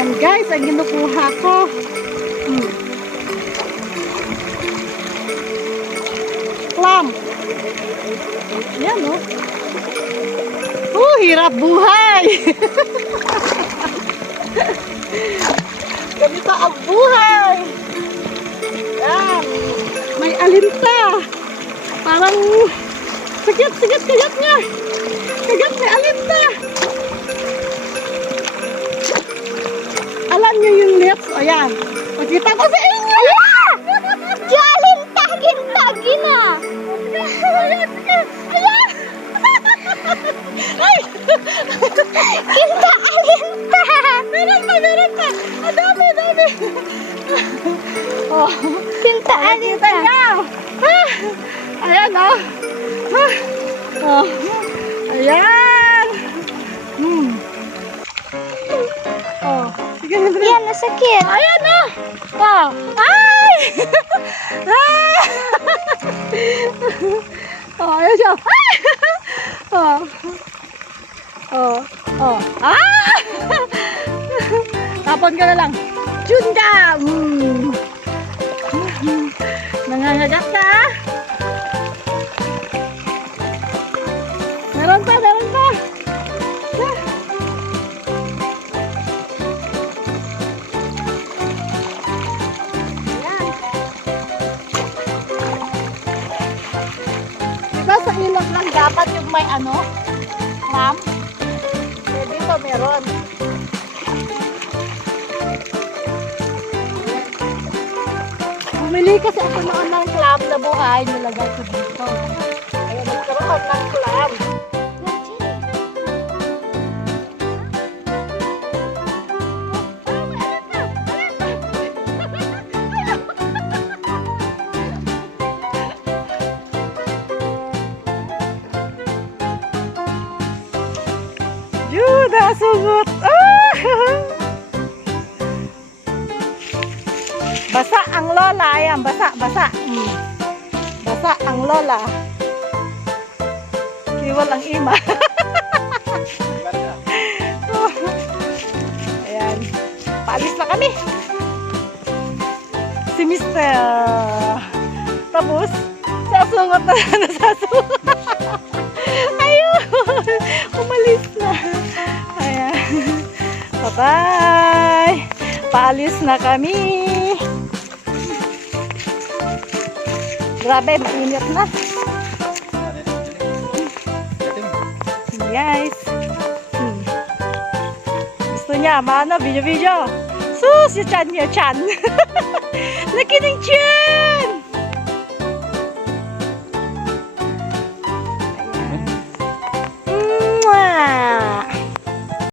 Ayan guys, ang ginukuha ko. Clam. Ayan o. Hirap buhay. Ganito ang buhay. Ayan. May alinta. Parang kagat niya. Kagat may alinta. Alam niyo yung lips? O yan. Makita ko sa inyo. Alinta-ginta na. Ayan. Ay! Kinta alinta. Meron pa. Ang dami. Oh. Kinta alinta. Ayan o. Oh. Ayan. Oh. Sige, Yan, nasakit. ayan o. Oh. Ay! Oh, ayan siya. Ay! Oh. Tapon ka na lang. Chun ka! Nangangagat ka. Meron pa. Ayan. Diba sa ilog lang dapat yung may clam? Dito meron. Bumili kasi ako noon ng clam na buhay, nilagay ko dito. Ayun, nagkaroon ng clam. Juda, sugot! Basa ang lola, ayan, basa. Basa ang lola. Kiwal ang ima. Ayan, paalis na kami. Si Mr. Tapos, sasungot na nasasungot. Ayun, umalis na. Ayan, bye-bye. Paalis na kami. Grabe, mainit na. Guys. Gusto niya, video. Sus, yung chan. Laki ng chan!